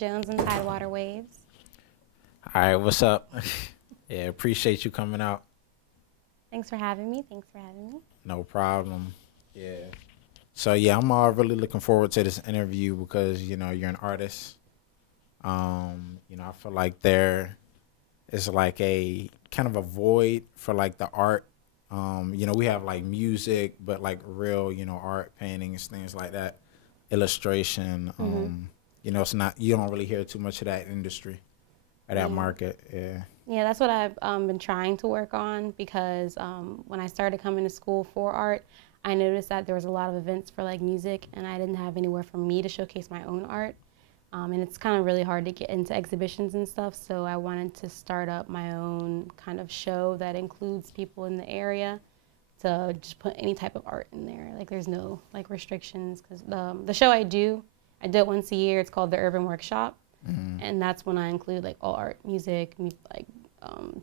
Jones and Tidewater Waves. All right, what's up? Yeah, appreciate you coming out. Thanks for having me. Thanks for having me. No problem. Yeah. So yeah, I'm really looking forward to this interview because you're an artist. I feel like there is like a kind of a void for like the art. We have like music, but like real, art, paintings, things like that, illustration. It's not, you don't really hear too much of that industry or that market. Yeah. Yeah, that's what I've been trying to work on because when I started coming to school for art, I noticed that there was a lot of events for like music and I didn't have anywhere for me to showcase my own art. And it's kind of really hard to get into exhibitions and stuff, so I wanted to start up my own kind of show that includes people in the area to just put any type of art in there. Like there's no like restrictions because the show I do it once a year. It's called the Urban Workshop, and that's when I include like all art, music, like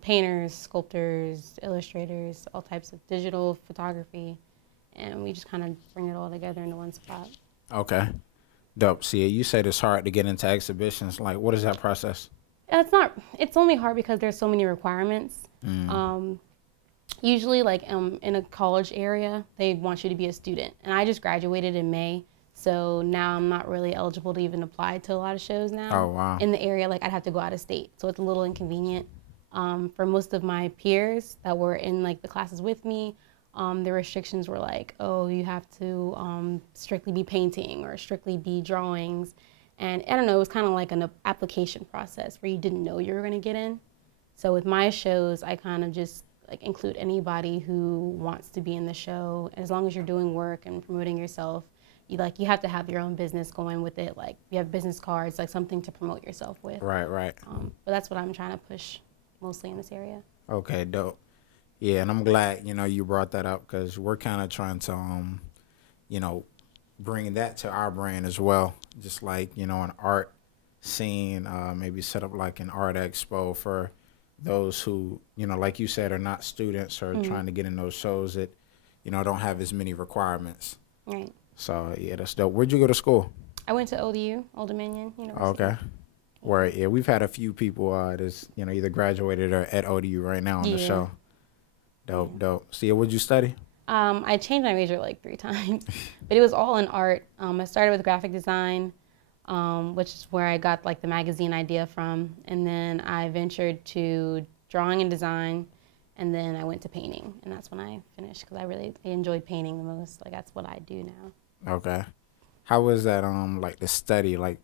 painters, sculptors, illustrators, all types of digital photography, and we just kind of bring it all together into one spot. Okay. Dope. See, you said it's hard to get into exhibitions. Like, what is that process? It's not. It's only hard because there's so many requirements. Usually, like in a college area, they want you to be a student. And I just graduated in May, so now I'm not really eligible to even apply to a lot of shows now. Oh, wow. In the area, like I'd have to go out of state, so it's a little inconvenient. For most of my peers that were in like the classes with me, the restrictions were like, oh, you have to strictly be painting or strictly be drawings. And I don't know, it was kind of like an application process where you didn't know you were going to get in. So with my shows, I kind of just like include anybody who wants to be in the show. As long as you're doing work and promoting yourself, you have to have your own business going with it. Like you have business cards, like something to promote yourself with. Right. But that's what I'm trying to push mostly in this area. Okay, dope. Yeah, and I'm glad, you brought that up because we're kind of trying to, bring that to our brand as well. Just like, an art scene, maybe set up like an art expo for those who, like you said, are not students or trying to get in those shows that, don't have as many requirements. Right. So, yeah, that's dope. Where'd you go to school? I went to ODU, Old Dominion University. Okay. Where, yeah, we've had a few people that's, either graduated or at ODU right now on the show. Dope. See, what'd you study? I changed my major like 3 times, but it was all in art. I started with graphic design, which is where I got like the magazine idea from, and then I ventured to drawing and design, and then I went to painting, and that's when I finished because I enjoyed painting the most. Like that's what I do now. Okay. How was that? Like the study, like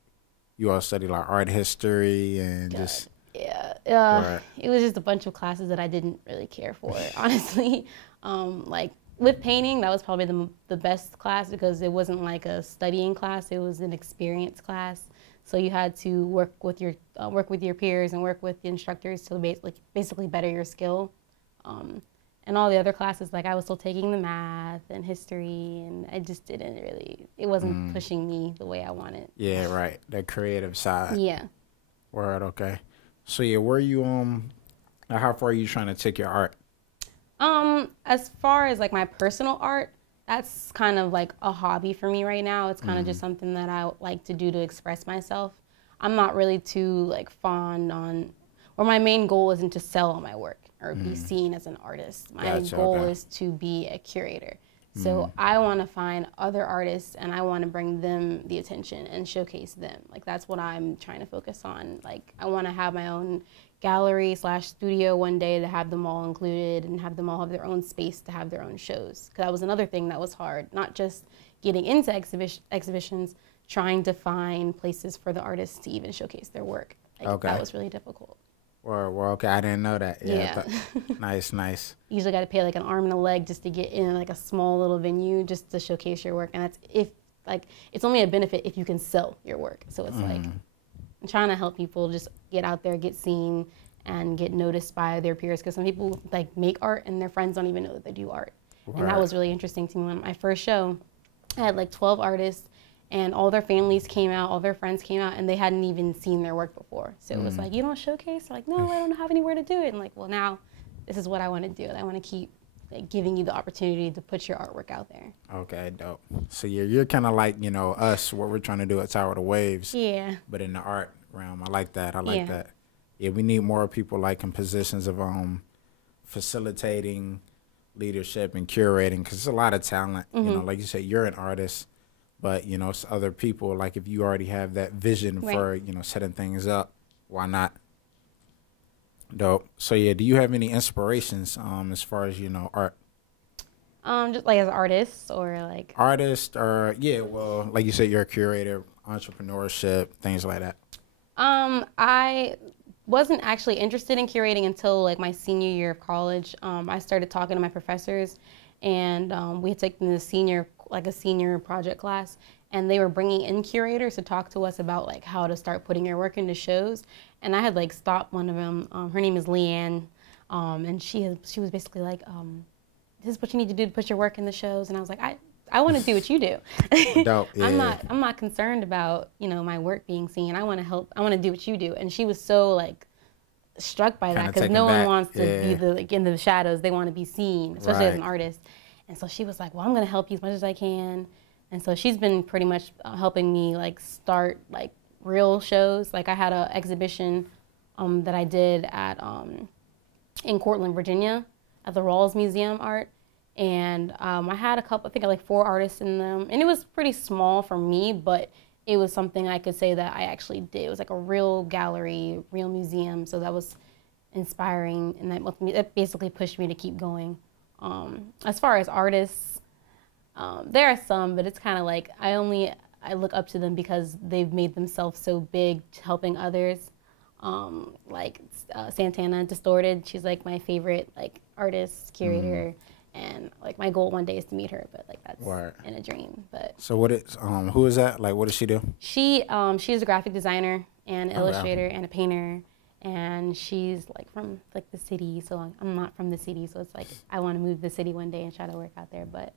you all study like art history and just. Yeah, it was just a bunch of classes that I didn't really care for, honestly. Like with painting, that was probably the best class because it wasn't like a studying class; it was an experience class. So you had to work with your peers and work with the instructors to basically better your skill. And all the other classes, like I was still taking the math and history, and I just didn't really. It wasn't pushing me the way I wanted. Yeah, right. The creative side. Yeah. Word. Okay. So yeah, where you how far are you trying to take your art? As far as like my personal art, that's kind of like a hobby for me right now. It's kind of just something that I like to do to express myself. I'm not really too like fond on, or my main goal isn't to sell all my work or be seen as an artist. My goal is to be a curator. So I want to find other artists and I want to bring them the attention and showcase them. Like that's what I'm trying to focus on. Like I want to have my own gallery/studio one day to have them all included and have them all have their own space to have their own shows. Because that was another thing that was hard, not just getting into exhibitions, trying to find places for the artists to even showcase their work. Like, that was really difficult. Well, okay, I didn't know that. Yeah. Nice. You usually got to pay like an arm and a leg just to get in like a small little venue just to showcase your work, and that's it's only a benefit if you can sell your work. So it's like I'm trying to help people just get out there, get seen, and get noticed by their peers because some people like make art and their friends don't even know that they do art. Right. And that was really interesting to me. When my first show, I had like 12 artists. And all their families came out, all their friends came out, and they hadn't even seen their work before. So it was like, you don't showcase? They're like, no, I don't have anywhere to do it. And like, well, now this is what I want to do. And I want to keep like, giving you the opportunity to put your artwork out there. Okay, dope. So you're kind of like, us, what we're trying to do at Tower of the Waves. Yeah. But in the art realm. I like that. I like Yeah. that. Yeah, we need more people like in positions of facilitating, leadership, and curating, because it's a lot of talent. You know, like you said, you're an artist, but you know, it's other people. Like if you already have that vision for setting things up, why not? Dope. So yeah, do you have any inspirations as far as art? Just like as artists or like Artist or well, like you said, you're a curator, entrepreneurship, things like that. I wasn't actually interested in curating until like my senior year of college. I started talking to my professors, and we had taken a senior project class, and they were bringing in curators to talk to us about like how to start putting your work into shows. And I had like stopped one of them. Her name is Leanne, and she was basically like, this is what you need to do to put your work in the shows. And I was like, I want to do what you do. Dope. Yeah. I'm not concerned about, my work being seen. I want to help. I want to do what you do. And she was so like struck by that, because no one wants to be in the shadows. They want to be seen, especially as an artist. And so she was like, well, I'm going to help you as much as I can. And so she's been pretty much helping me like start like real shows. Like I had an exhibition that I did at in Cortland, Virginia, at the Rawls Museum Art. And I had I think like 4 artists in them. And it was pretty small for me, but it was something I could say that I actually did. It was like a real gallery, real museum. So that was inspiring, and that basically pushed me to keep going. As far as artists, there are some, but it's kind of like I look up to them because they've made themselves so big helping others. Like Santana Distorted, she's like my favorite like artist, curator, and like my goal one day is to meet her, but like that's in a dream. But so who is that? Like what does she do? She's a graphic designer and illustrator and a painter, and she's like from like the city, so I'm not from the city, so it's like I want to move to the city one day and try to work out there. But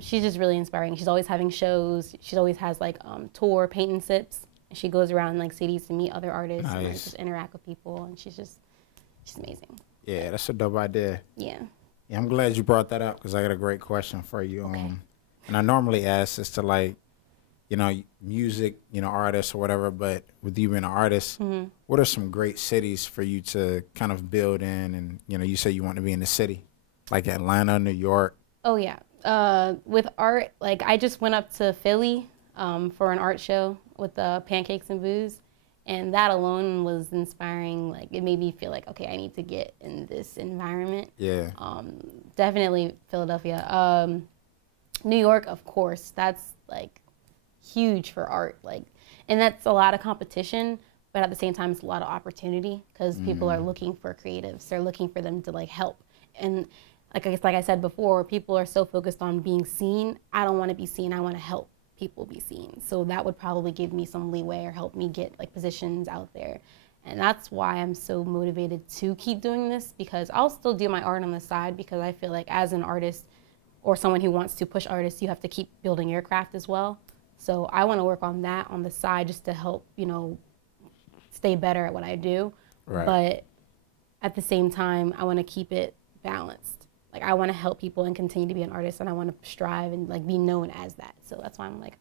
she's just really inspiring. She's always having shows. She always has like tour paint and sips. She goes around like cities to meet other artists and like, just interact with people, and she's amazing. Yeah, that's a dope idea. Yeah. Yeah, I'm glad you brought that up, because I got a great question for you. Okay. And I normally ask this to like, music, artists or whatever, but with you being an artist, what are some great cities for you to kind of build in? And, you say you want to be in the city, like Atlanta, New York. Oh, yeah. With art, like I just went up to Philly for an art show with Pancakes and Booze. And that alone was inspiring. Like it made me feel like, okay, I need to get in this environment. Yeah. Definitely Philadelphia. New York, of course. That's like huge for art. Like, and that's a lot of competition, but at the same time, it's a lot of opportunity, because people are looking for creatives. They're looking for them to like help. And like I said before, people are so focused on being seen. I don't want to be seen. I want to help people be seen. So that would probably give me some leeway or help me get like positions out there. And that's why I'm so motivated to keep doing this, because I'll still do my art on the side, because I feel like as an artist or someone who wants to push artists, you have to keep building your craft as well. So I want to work on that on the side just to help, stay better at what I do. Right. But at the same time, I want to keep it balanced. Like I want to help people and continue to be an artist, and I want to strive and like be known as that. So that's why I'm like,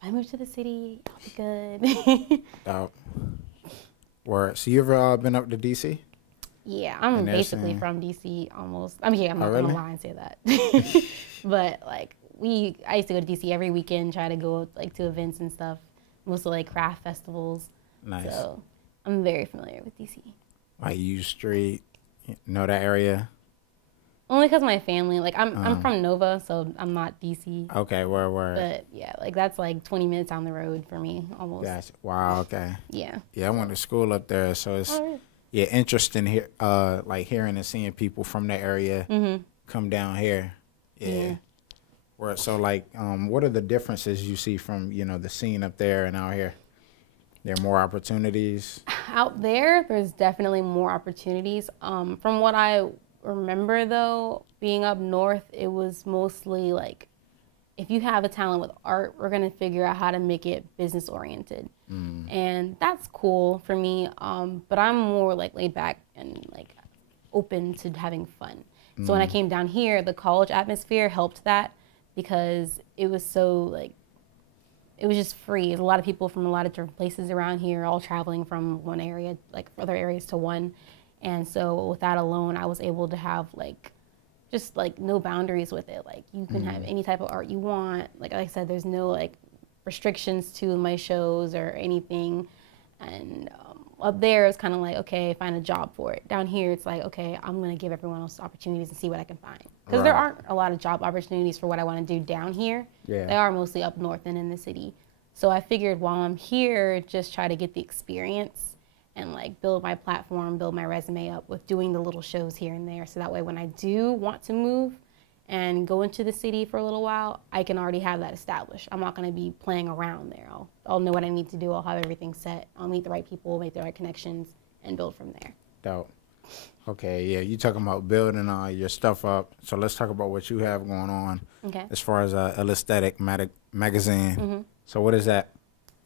if I move to the city, I'll be good. Word. So you ever been up to DC? Yeah, I'm basically from DC almost. I'm not gonna lie and say that. But like I used to go to DC every weekend, try to go like to events and stuff, mostly like craft festivals. Nice. So I'm very familiar with DC. Like U Street, know that area? Only because my family, like I'm from Nova, so I'm not DC. Okay, word. But yeah, like that's like 20 minutes down the road for me, almost. Gotcha. Wow. Okay. Yeah. Yeah, I went to school up there, so it's interesting here, like hearing and seeing people from that area come down here. Yeah. Where so like, what are the differences you see from the scene up there and out here? There are more opportunities. Out there's definitely more opportunities. From what I remember though, being up north, it was mostly like, if you have a talent with art, we're gonna figure out how to make it business oriented. And that's cool for me, but I'm more like laid back and like open to having fun. So when I came down here, the college atmosphere helped that, because it was so like, it was just free. There's a lot of people from a lot of different places around here, all traveling from one area, like other areas to one. And so with that alone, I was able to have like, just like no boundaries with it. Like you can have any type of art you want. Like I said, there's no like restrictions to my shows or anything. And up there, it's kind of like, okay, find a job for it. Down here, it's like, okay, I'm going to give everyone else opportunities and see what I can find. Because there aren't a lot of job opportunities for what I want to do down here. Yeah. They are mostly up north and in the city. So I figured while I'm here, just try to get the experience and like build my platform, build my resume up with doing the little shows here and there. So that way when I do want to move and go into the city for a little while, I can already have that established. I'm not going to be playing around there. I'll know what I need to do. I'll have everything set. I'll meet the right people, make the right connections, and build from there. Dope. Okay, yeah, you talking about building your stuff up. So let's talk about what you have going on as far as Illesthetic magazine. So what is that?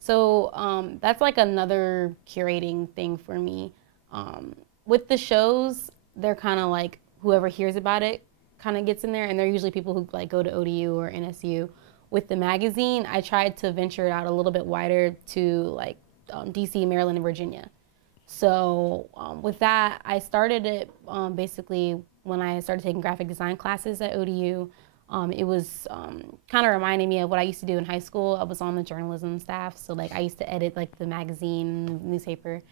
So that's like another curating thing for me. With the shows, they're kind of like whoever hears about it kind of gets in there, and they're usually people who like go to ODU or NSU. With the magazine, I tried to venture it out a little bit wider to like DC, Maryland, and Virginia. So with that, I started it basically when I started taking graphic design classes at ODU. It was kind of reminding me of what I used to do in high school. I was on the journalism staff, so like I used to edit like the magazine, the newspaper.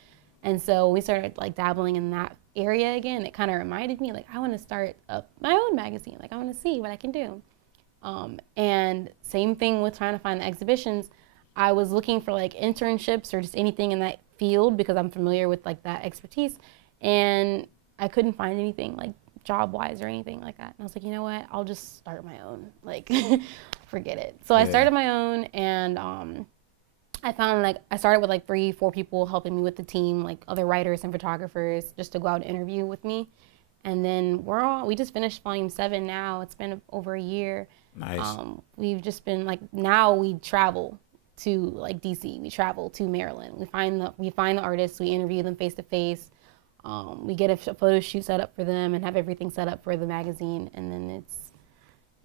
And so we started like dabbling in that area again. It kind of reminded me like I want to start up my own magazine. Like I want to see what I can do. And same thing with trying to find the exhibitions. I was looking for like internships or just anything in that field because I'm familiar with like that expertise. And I couldn't find anything like job-wise or anything like that. And I was like, you know what? I'll just start my own. Like, forget it. So I started my own, and I found like I started with like 3-4 people helping me with the team, like other writers and photographers, just to go out and interview with me. And then we just finished volume 7 now. It's been over a year. Nice. We've just been like, now we travel to like DC. We travel to Maryland. We find the artists. We interview them face to face. We get a photo shoot set up for them and have everything set up for the magazine, and then it's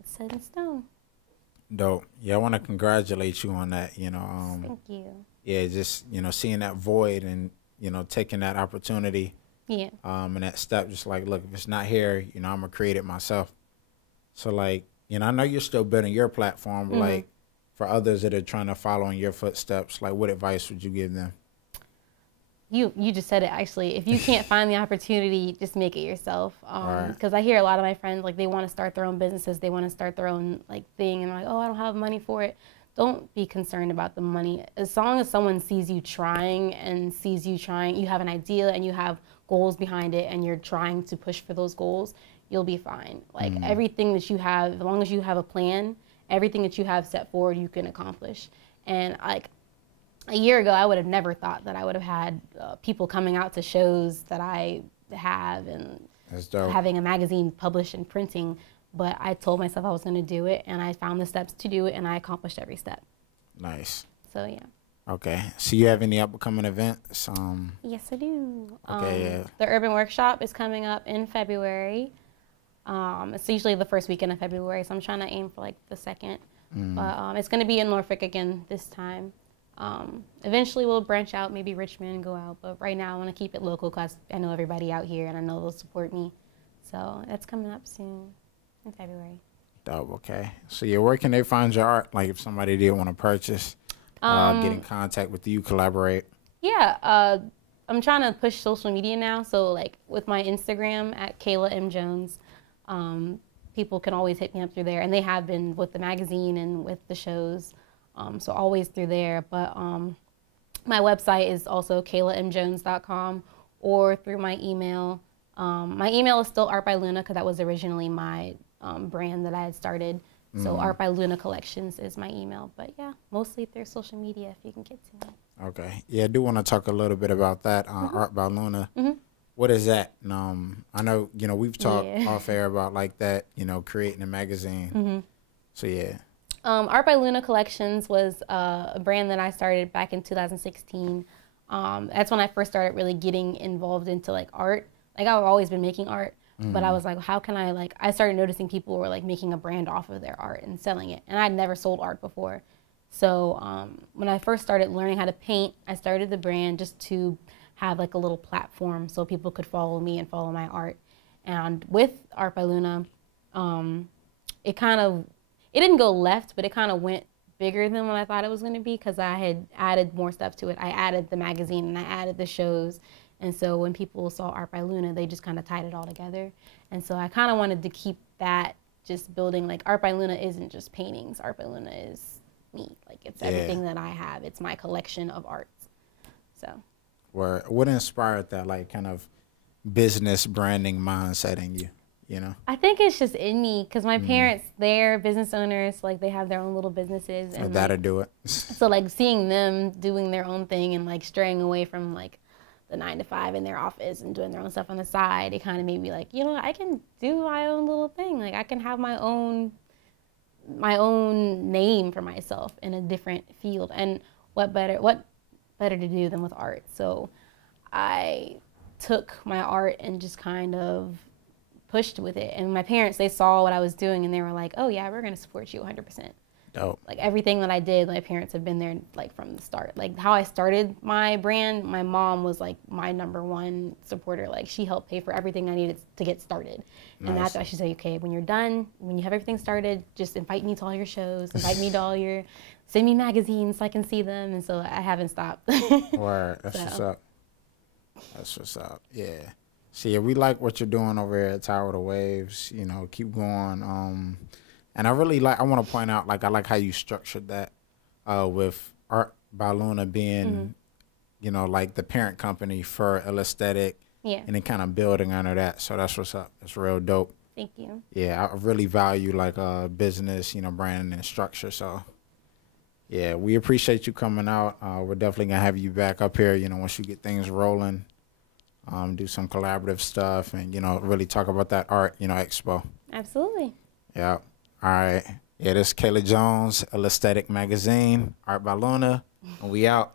set in stone. Dope. Yeah, I want to congratulate you on that. You know, thank you. Yeah, just seeing that void and taking that opportunity. Yeah. And that step, just like, look, if it's not here, I'm gonna create it myself. So like, I know you're still building your platform, but like for others that are trying to follow in your footsteps, like what advice would you give them? You just said it, actually. If you can't find the opportunity, just make it yourself. Because I hear a lot of my friends, like, they want to start their own businesses. They want to start their own, like, thing. And they're like, oh, I don't have money for it. Don't be concerned about the money. As long as someone sees you trying and sees you trying, you have an idea and you have goals behind it and you're trying to push for those goals, you'll be fine. Like, everything that you have, as long as you have a plan, everything that you have set forward, you can accomplish. And, like, a year ago, I would have never thought that I would have had people coming out to shows that I have and having a magazine published and printing. But I told myself I was going to do it, and I found the steps to do it, and I accomplished every step. Nice. So, yeah. Okay. So you have any upcoming events? Yes, I do. Okay, yeah. The Urban Workshop is coming up in February. It's usually the first weekend of February, so I'm trying to aim for, like, the 2nd. But it's going to be in Norfolk again this time. Eventually we'll branch out, maybe Richmond, and go out. But right now I want to keep it local because I know everybody out here and I know they'll support me. So that's coming up soon in February. Dope, okay. So yeah, where can they find your art? Like if somebody did want to purchase, get in contact with you, collaborate? Yeah, I'm trying to push social media now. So like with my Instagram at Calah M. Jones, people can always hit me up through there. And they have been with the magazine and with the shows. So always through there, but my website is also calahmjones.com or through my email. My email is still Art by Luna because that was originally my brand that I had started. So Art by Luna Collections is my email, but yeah, mostly through social media if you can get to me. Okay, yeah, I do want to talk a little bit about that, Art by Luna. What is that? I know, we've talked off air about like that, creating a magazine. So yeah. Art by Luna Collections was a brand that I started back in 2016. That's when I first started really getting involved into like art. Like I've always been making art, but I was like, how can I I started noticing people were like making a brand off of their art and selling it. And I'd never sold art before. So when I first started learning how to paint, I started the brand just to have like a little platform so people could follow me and follow my art. And with Art by Luna, it didn't go left, but it kind of went bigger than what I thought it was going to be because I had added more stuff to it. I added the magazine and I added the shows. And so when people saw Art by Luna, they just kind of tied it all together. And so I kind of wanted to keep that just building, like Art by Luna isn't just paintings. Art by Luna is me. Like it's everything that I have. It's my collection of arts. So. What inspired that like kind of business branding mindset in you? You know, I think it's just in me because my parents, they're business owners. Like they have their own little businesses, and that'll like, do it. So like seeing them doing their own thing and like straying away from like the 9 to 5 in their office and doing their own stuff on the side, it kind of made me like, you know, I can do my own little thing. Like I can have my own name for myself in a different field. And what better to do than with art? So I took my art and just kind of pushed with it. And my parents, they saw what I was doing and they were like, oh yeah, we're going to support you 100%. Dope. Like everything that I did, my parents have been there like from the start. Like how I started my brand, my mom was like my #1 supporter. Like she helped pay for everything I needed to get started. Nice. And that's why she said, okay, when you're done, when you have everything started, just invite me to all your shows, invite me to all your, send me magazines so I can see them. And so I haven't stopped. Word. That's what's up. That's what's up. Yeah. See, we like what you're doing over here at Tower of the Waves. You know, keep going. And I really like, I want to point out, like, I like how you structured that with Art by Luna being, you know, like the parent company for Illesthetic. Yeah. And then kind of building under that. So that's what's up. That's real dope. Thank you. Yeah, I really value, like, business, you know, branding and structure. So, yeah, we appreciate you coming out. We're definitely going to have you back up here, you know, once you get things rolling. Do some collaborative stuff and, you know, really talk about that art, you know, expo. Absolutely. Yeah. All right. Yeah, this is Calah Jones, Illesthetic Magazine, Art by Luna, and we out.